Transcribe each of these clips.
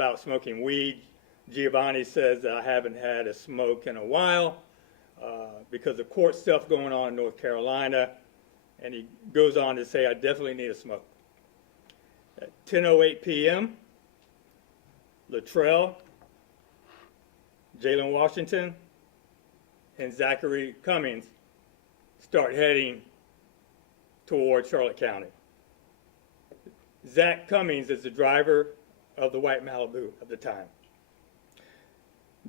about smoking weed. Giovanni says that I haven't had a smoke in a while because of court stuff going on in North Carolina. And he goes on to say, I definitely need a smoke. At 10:08 p.m., Latrell, Jalen Washington, and Zachary Cummings start heading toward Charlotte County. Zach Cummings is the driver of the white Malibu at the time.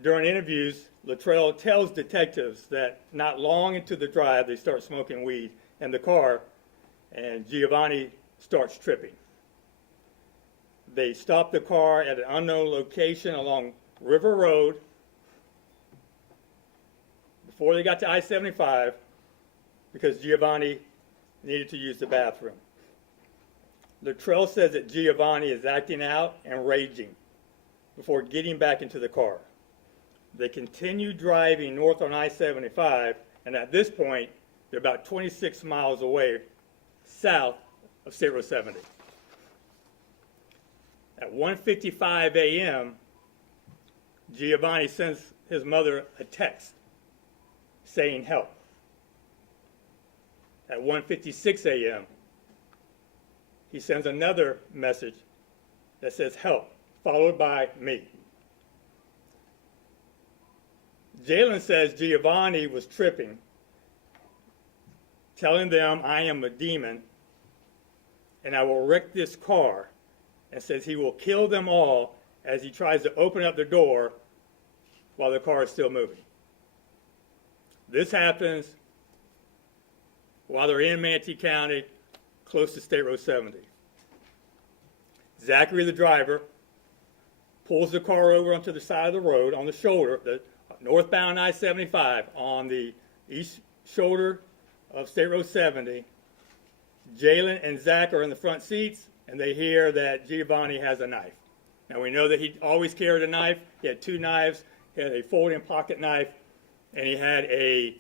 During interviews, Latrell tells detectives that not long into the drive, they start smoking weed in the car, and Giovanni starts tripping. They stop the car at an unknown location along River Road before they got to I-75 because Giovanni needed to use the bathroom. Latrell says that Giovanni is acting out and raging before getting back into the car. They continue driving north on I-75, and at this point, they're about 26 miles away south of State Road 70. At 1:55 a.m., Giovanni sends his mother a text saying help. At 1:56 a.m., he sends another message that says help, followed by me. Jalen says Giovanni was tripping, telling them, I am a demon, and I will wreck this car, and says he will kill them all as he tries to open up the door while the car is still moving. This happens while they're in Manatee County, close to State Road 70. Zachary, the driver, pulls the car over onto the side of the road on the shoulder, the northbound I-75 on the east shoulder of State Road 70. Jalen and Zach are in the front seats, and they hear that Giovanni has a knife. Now, we know that he always carried a knife. He had two knives. He had a folding pocket knife, and he had a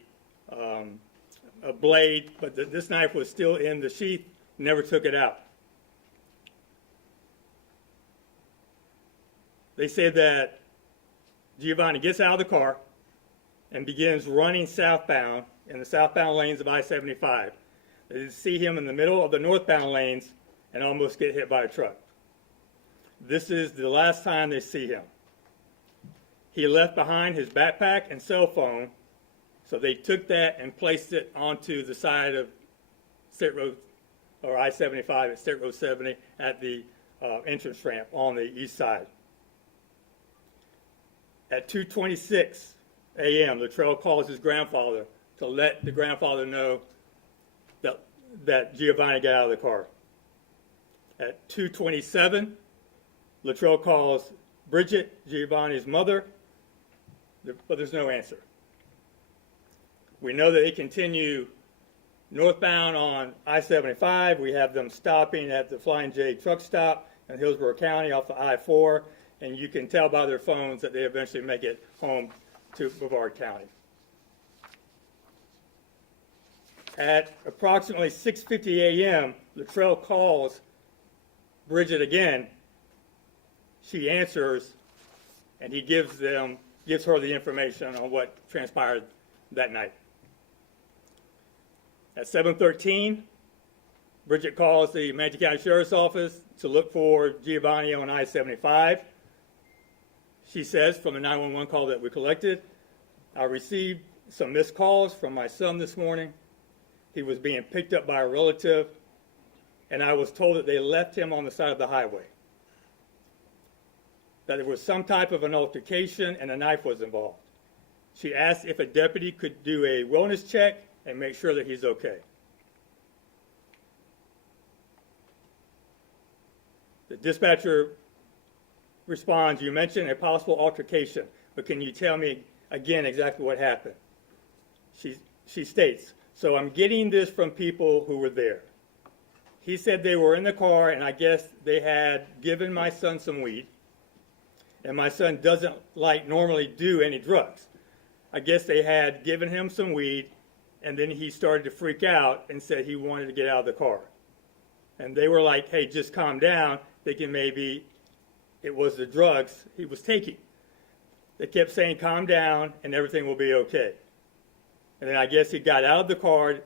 blade, but this knife was still in the sheath, never took it out. They said that Giovanni gets out of the car and begins running southbound in the southbound lanes of I-75. They see him in the middle of the northbound lanes and almost get hit by a truck. This is the last time they see him. He left behind his backpack and cell phone, so they took that and placed it onto the side of State Road, or I-75 at State Road 70 at the entrance ramp on the east side. At 2:26 a.m., Latrell calls his grandfather to let the grandfather know that Giovanni got out of the car. At 2:27, Latrell calls Bridget, Giovanni's mother, but there's no answer. We know that they continue northbound on I-75. We have them stopping at the Flying J truck stop in Hillsborough County off the I-4, and you can tell by their phones that they eventually make it home to Brevard County. At approximately 6:50 a.m., Latrell calls Bridget again. She answers, and he gives her the information on what transpired that night. At 7:13, Bridget calls the Manatee County Sheriff's Office to look for Giovanni on I-75. She says, from the 911 call that we collected, I received some missed calls from my son this morning. He was being picked up by a relative, and I was told that they left him on the side of the highway, that there was some type of an altercation and a knife was involved. She asked if a deputy could do a wellness check and make sure that he's okay. The dispatcher responds, you mentioned a possible altercation, but can you tell me again exactly what happened? She states, so I'm getting this from people who were there. He said they were in the car, and I guess they had given my son some weed, and my son doesn't normally do any drugs. I guess they had given him some weed, and then he started to freak out and said he wanted to get out of the car. And they were like, hey, just calm down, thinking maybe it was the drugs he was taking. They kept saying, calm down and everything will be okay. And then I guess he got out of the car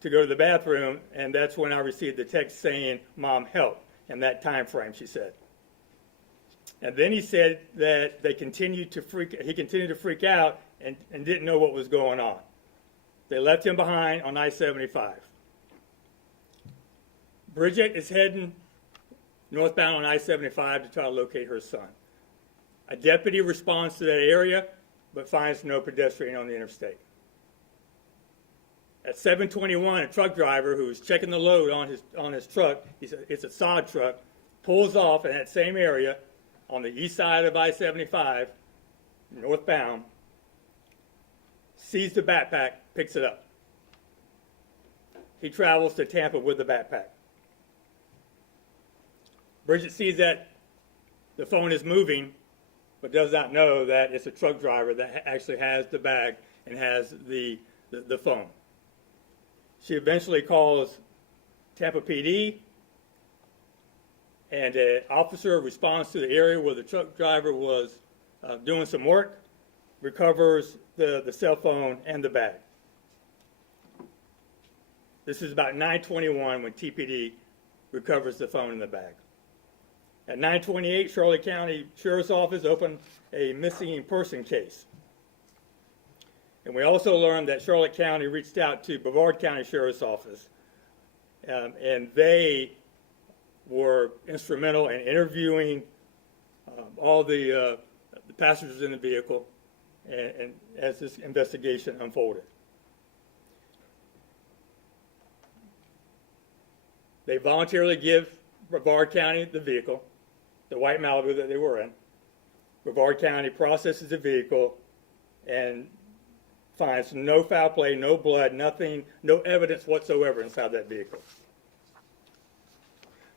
to go to the bathroom, and that's when I received the text saying, Mom, help, in that time frame, she said. And then he said that he continued to freak out and didn't know what was going on. They left him behind on I-75. Bridget is heading northbound on I-75 to try to locate her son. A deputy responds to that area, but finds no pedestrian on the interstate. At 7:21, a truck driver who was checking the load on his truck, it's a sod truck, pulls off in that same area on the east side of I-75, northbound, sees the backpack, picks it up. He travels to Tampa with the backpack. Bridget sees that the phone is moving, but does not know that it's a truck driver that actually has the bag and has the phone. She eventually calls Tampa PD, and an officer responds to the area where the truck driver was doing some work, recovers the cell phone and the bag. This is about 9:21 when TPD recovers the phone and the bag. At 9:28, Charlotte County Sheriff's Office opened a missing person case. And we also learned that Charlotte County reached out to Brevard County Sheriff's Office, and they were instrumental in interviewing all the passengers in the vehicle and as this investigation unfolded. They voluntarily give Brevard County the vehicle, the white Malibu that they were in. Brevard County processes the vehicle and finds no foul play, no blood, nothing, no evidence whatsoever inside that vehicle.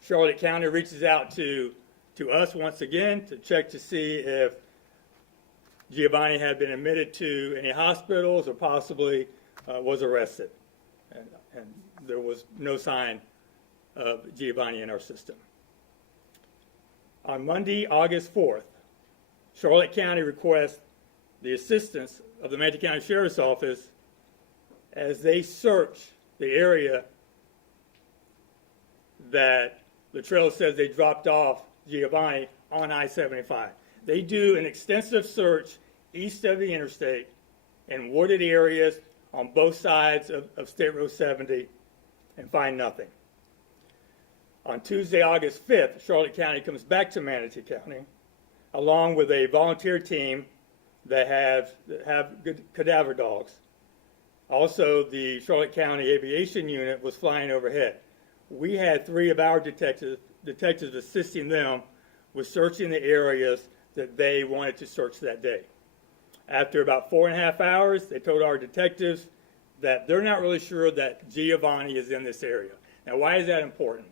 Charlotte County reaches out to us once again to check to see if Giovanni had been admitted to any hospitals or possibly was arrested. And there was no sign of Giovanni in our system. On Monday, August 4th, Charlotte County requests the assistance of the Manatee County Sheriff's Office as they search the area that the trail says they dropped off Giovanni on I-75. They do an extensive search east of the interstate in wooded areas on both sides of State Road 70 and find nothing. On Tuesday, August 5th, Charlotte County comes back to Manatee County along with a volunteer team that have good cadaver dogs. Also, the Charlotte County Aviation Unit was flying overhead. We had 3 of our detectives assisting them with searching the areas that they wanted to search that day. After about 4.5 hours, they told our detectives that they're not really sure that Giovanni is in this area. Now, why is that important?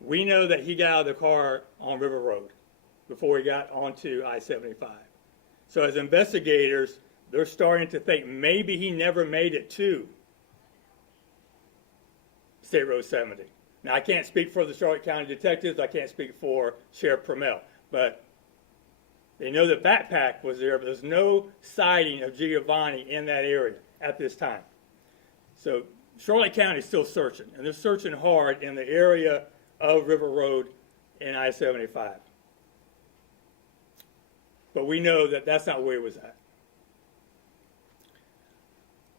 We know that he got out of the car on River Road before he got onto I-75. So as investigators, they're starting to think maybe he never made it to State Road 70. Now, I can't speak for the Charlotte County detectives. I can't speak for Sheriff Permel. But they know the backpack was there, but there's no sighting of Giovanni in that area at this time. So Charlotte County is still searching, and they're searching hard in the area of River Road and I-75. But we know that that's not where he was at.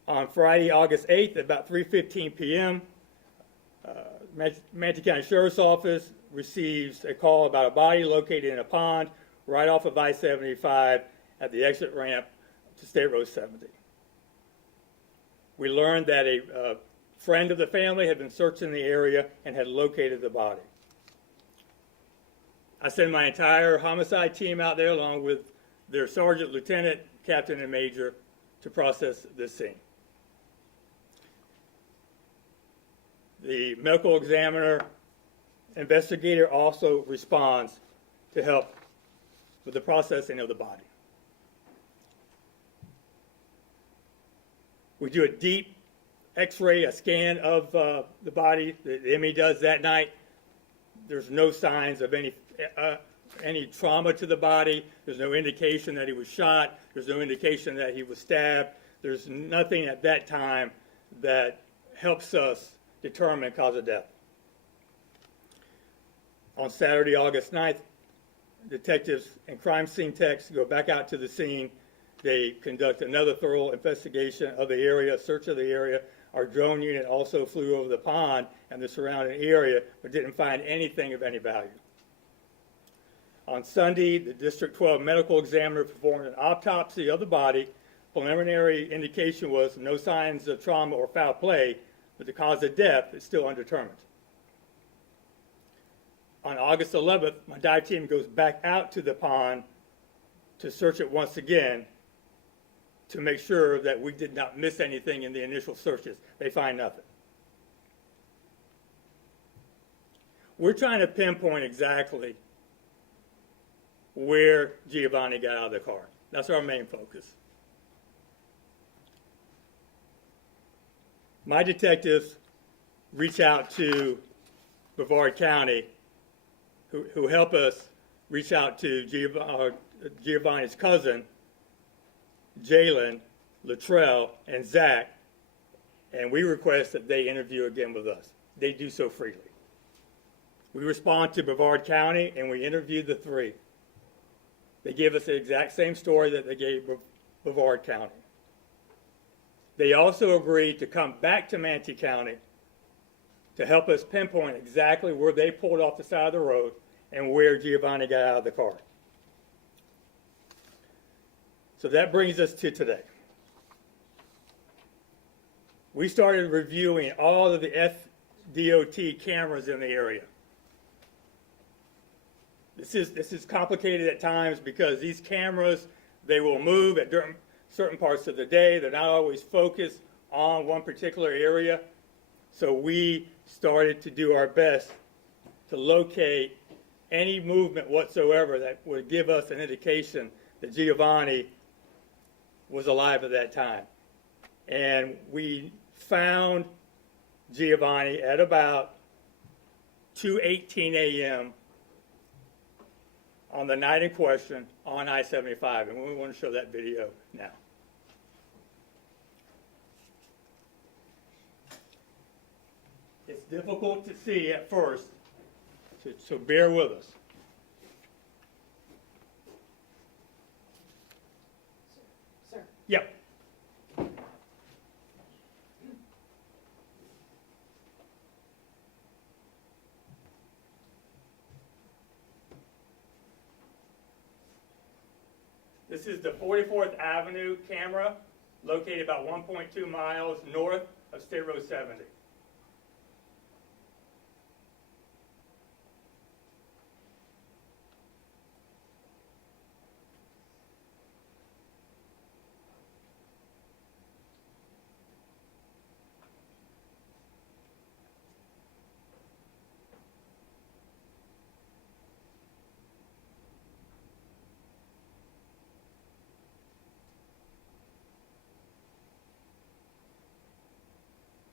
On Friday, August 8th, at about 3:15 p.m., Manatee County Sheriff's Office receives a call about a body located in a pond right off of I-75 at the exit ramp to State Road 70. We learned that a friend of the family had been searching the area and had located the body. I sent my entire homicide team out there along with their sergeant, lieutenant, captain, and major to process this scene. The medical examiner investigator also responds to help with the processing of the body. We do a deep X-ray, a scan of the body. The ME does that night. There's no signs of any trauma to the body. There's no indication that he was shot. There's no indication that he was stabbed. There's nothing at that time that helps us determine cause of death. On Saturday, August 9th, detectives and crime scene techs go back out to the scene. They conduct another thorough investigation of the area, search of the area. Our drone unit also flew over the pond and the surrounding area, but didn't find anything of any value. On Sunday, the District 12 medical examiner performed an autopsy of the body. Preliminary indication was no signs of trauma or foul play, but the cause of death is still undetermined. On August 11th, my dive team goes back out to the pond to search it once again to make sure that we did not miss anything in the initial searches. They find nothing. We're trying to pinpoint exactly where Giovanni got out of the car. That's our main focus. My detectives reach out to Brevard County, who help us reach out to Giovanni's cousin, Jalen, Latrell, and Zach, and we request that they interview again with us. They do so freely. We respond to Brevard County, and we interview the three. They give us the exact same story that they gave Brevard County. They also agreed to come back to Manatee County to help us pinpoint exactly where they pulled off the side of the road and where Giovanni got out of the car. So that brings us to today. We started reviewing all of the FDOT cameras in the area. This is complicated at times because these cameras, they will move at certain parts of the day. They're not always focused on one particular area. So we started to do our best to locate any movement whatsoever that would give us an indication that Giovanni was alive at that time. And we found Giovanni at about 2:18 a.m. on the night in question on I-75, and we want to show that video now. It's difficult to see at first, so bear with us. Sir. Yep. This is the 44th Avenue camera, located about 1.2 miles north of State Road 70.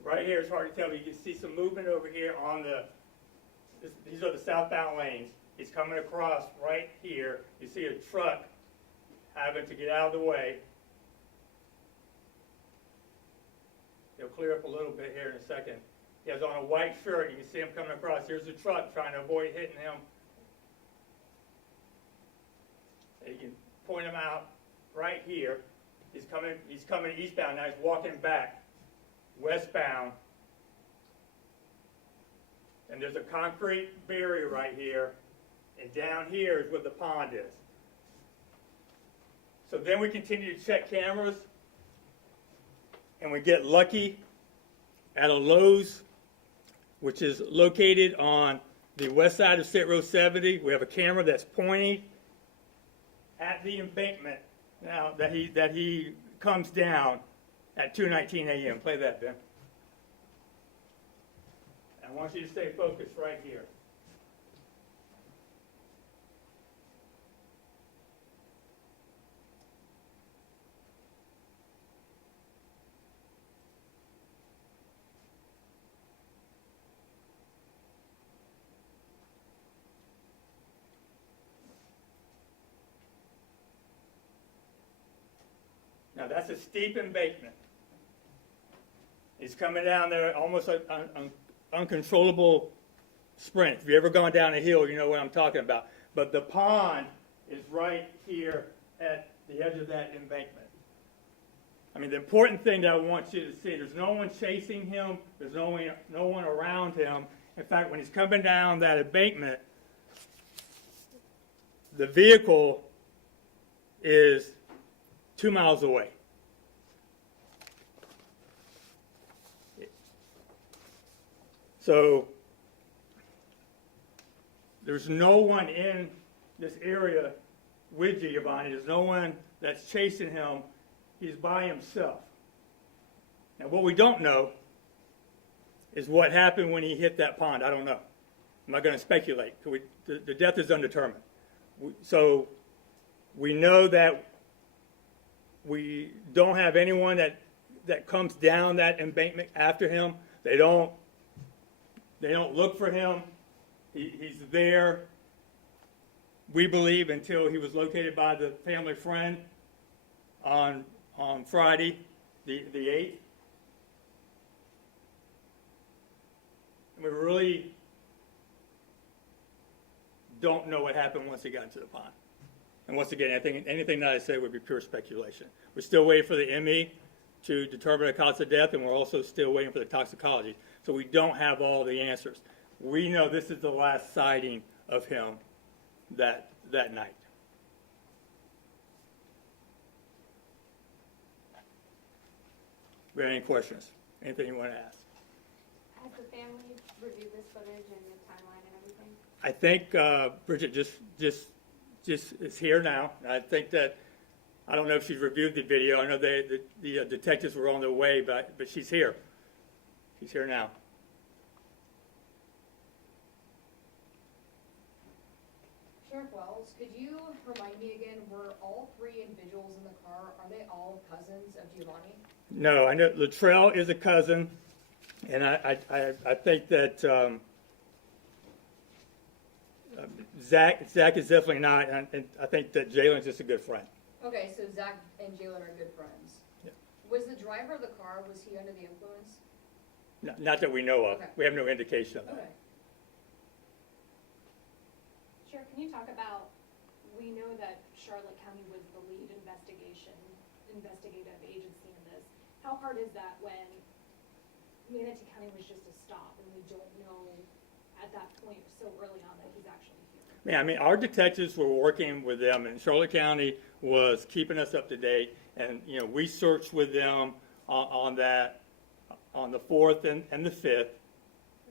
Right here, it's hard to tell, but you can see some movement over here on these are the southbound lanes. He's coming across right here. You see a truck having to get out of the way. He'll clear up a little bit here in a second. He has on a white shirt. You can see him coming across. Here's the truck trying to avoid hitting him. And you can point him out right here. He's coming eastbound. Now he's walking back westbound. And there's a concrete barrier right here. And down here is where the pond is. So then we continue to check cameras. And we get lucky at a Lowe's, which is located on the west side of State Road 70. We have a camera that's pointing at the embankment now that he comes down at 2:19 a.m. Play that, Ben. I want you to stay focused right here. Now that's a steep embankment. He's coming down there almost an uncontrollable sprint. If you've ever gone down a hill, you know what I'm talking about. But the pond is right here at the edge of that embankment. I mean, the important thing that I want you to see, there's no one chasing him. There's no one around him. In fact, when he's coming down that embankment, the vehicle is 2 miles away. So there's no one in this area with Giovanni. There's no one that's chasing him. He's by himself. Now, what we don't know is what happened when he hit that pond. I don't know. I'm not going to speculate. The death is undetermined. So we know that we don't have anyone that comes down that embankment after him. They don't look for him. He's there, we believe, until he was located by the family friend on Friday, the 8th. And we really don't know what happened once he got into the pond. And once again, anything that I say would be pure speculation. We're still waiting for the ME to determine the cause of death, and we're also still waiting for the toxicology. So we don't have all the answers. We know this is the last sighting of him that night. We have any questions? Anything you want to ask? Has the family reviewed this footage and the timeline and everything? I think Bridget just is here now. I think that, I don't know if she's reviewed the video. I know the detectives were on their way, but she's here. She's here now. Sheriff Wells, could you remind me again, were all three individuals in the car, are they all cousins of Giovanni? No, I know Latrell is a cousin, and I think that Zach is definitely not, and I think that Jalen's just a good friend. Okay, so Zach and Jalen are good friends. Yeah. Was the driver of the car, was he under the influence? Not that we know of. Okay. We have no indication of that. Okay. Sheriff, can you talk about, we know that Charlotte County was the lead investigative agency in this. How hard is that when Manatee County was just a stop and we don't know at that point so early on that he's actually here? Yeah, I mean, our detectives were working with them, and Charlotte County was keeping us up to date. And, you know, we searched with them on that, on the 4th and the 5th.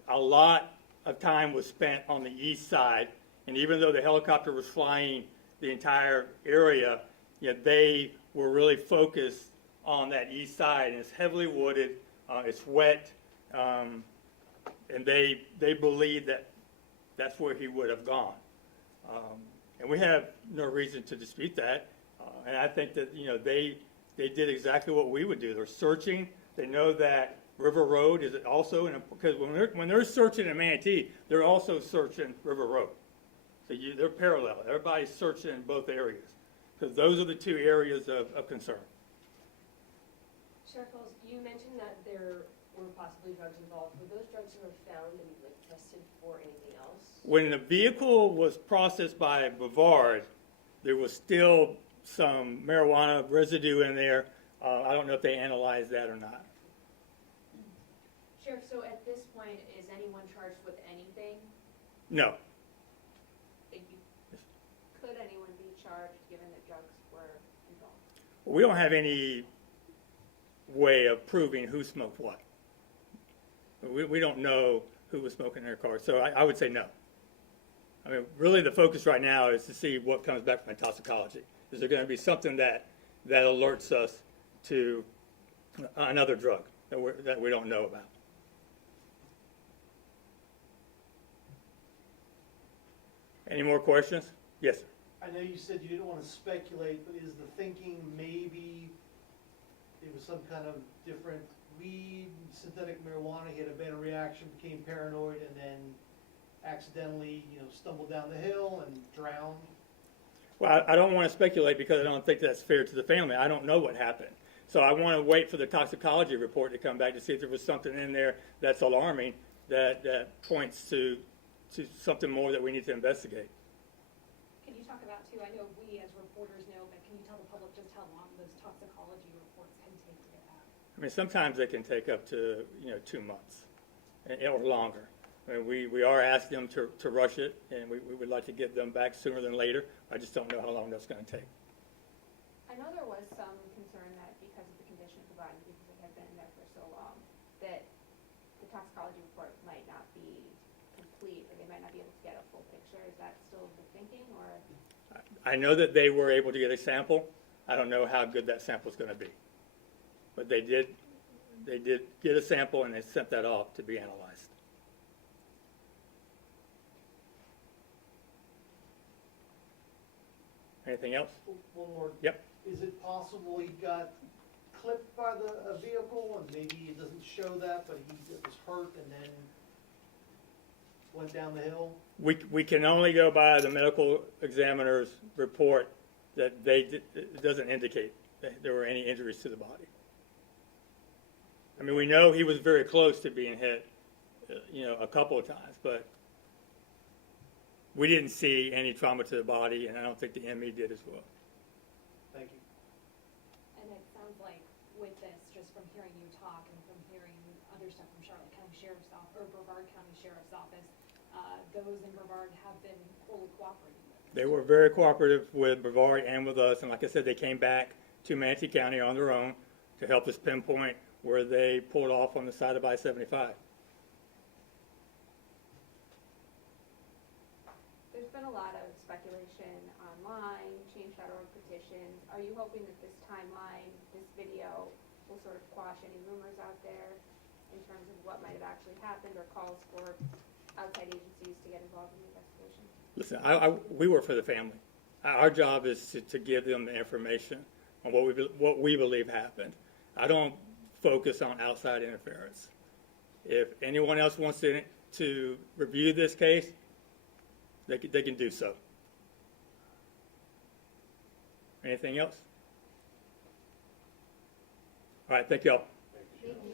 A lot of time was spent on the east side. And even though the helicopter was flying the entire area, you know, they were really focused on that east side. And it's heavily wooded, it's wet, and they believe that that's where he would have gone. And we have no reason to dispute that. And I think that, you know, they did exactly what we would do. They're searching. They know that River Road is also, because when they're searching in Manatee, they're also searching River Road. So they're parallel. Everybody's searching in both areas, because those are the two areas of concern. Sheriff Wells, you mentioned that there were possibly drugs involved. Were those drugs ever found and tested for anything else? When the vehicle was processed by Bavard, there was still some marijuana residue in there. I don't know if they analyzed that or not. Sheriff, so at this point, is anyone charged with anything? No. Thank you. Could anyone be charged given that drugs were involved? We don't have any way of proving who smoked what. We don't know who was smoking in their car, so I would say no. I mean, really the focus right now is to see what comes back from the toxicology. Is there going to be something that alerts us to another drug that we don't know about? Any more questions? Yes, sir. I know you said you didn't want to speculate, but is the thinking maybe it was some kind of different weed, synthetic marijuana, he had a bad reaction, became paranoid, and then accidentally, stumbled down the hill and drowned? Well, I don't want to speculate because I don't think that's fair to the family. I don't know what happened. So I want to wait for the toxicology report to come back to see if there was something in there that's alarming that points to something more that we need to investigate. Can you talk about too, I know we as reporters know, but can you tell the public just how long those toxicology reports can take to get back? I mean, sometimes they can take up to 2 months or longer. I mean, we are asking them to rush it, and we would like to get them back sooner than later. I just don't know how long that's going to take. I know there was some concern that because of the condition of the body, because it had been there for so long, that the toxicology report might not be complete, or they might not be able to get a full picture. Is that still the thinking, or? I know that they were able to get a sample. I don't know how good that sample is going to be. But they did get a sample, and they sent that off to be analyzed. Anything else? One more. Yep. Is it possible he got clipped by a vehicle and maybe it doesn't show that, but he was hurt and then went down the hill? We can only go by the medical examiner's report that it doesn't indicate that there were any injuries to the body. I mean, we know he was very close to being hit, a couple of times, but we didn't see any trauma to the body, and I don't think the ME did as well. Thank you. And it sounds like with this, just from hearing you talk and from hearing other stuff from Charlotte County Sheriff's Office, or Brevard County Sheriff's Office, those in Brevard have been fully cooperating with us. They were very cooperative with Brevard and with us, and like I said, they came back to Manatee County on their own to help us pinpoint where they pulled off on the side of I-75. There's been a lot of speculation online, change.org petitions. Are you hoping that this timeline, this video, will sort of quash any rumors out there in terms of what might have actually happened, or calls for outside agencies to get involved in the investigation? Listen, we work for the family. Our job is to give them the information on what we believe happened. I don't focus on outside interference. If anyone else wants to review this case, they can do so. Anything else? All right, thank you all. Thank you.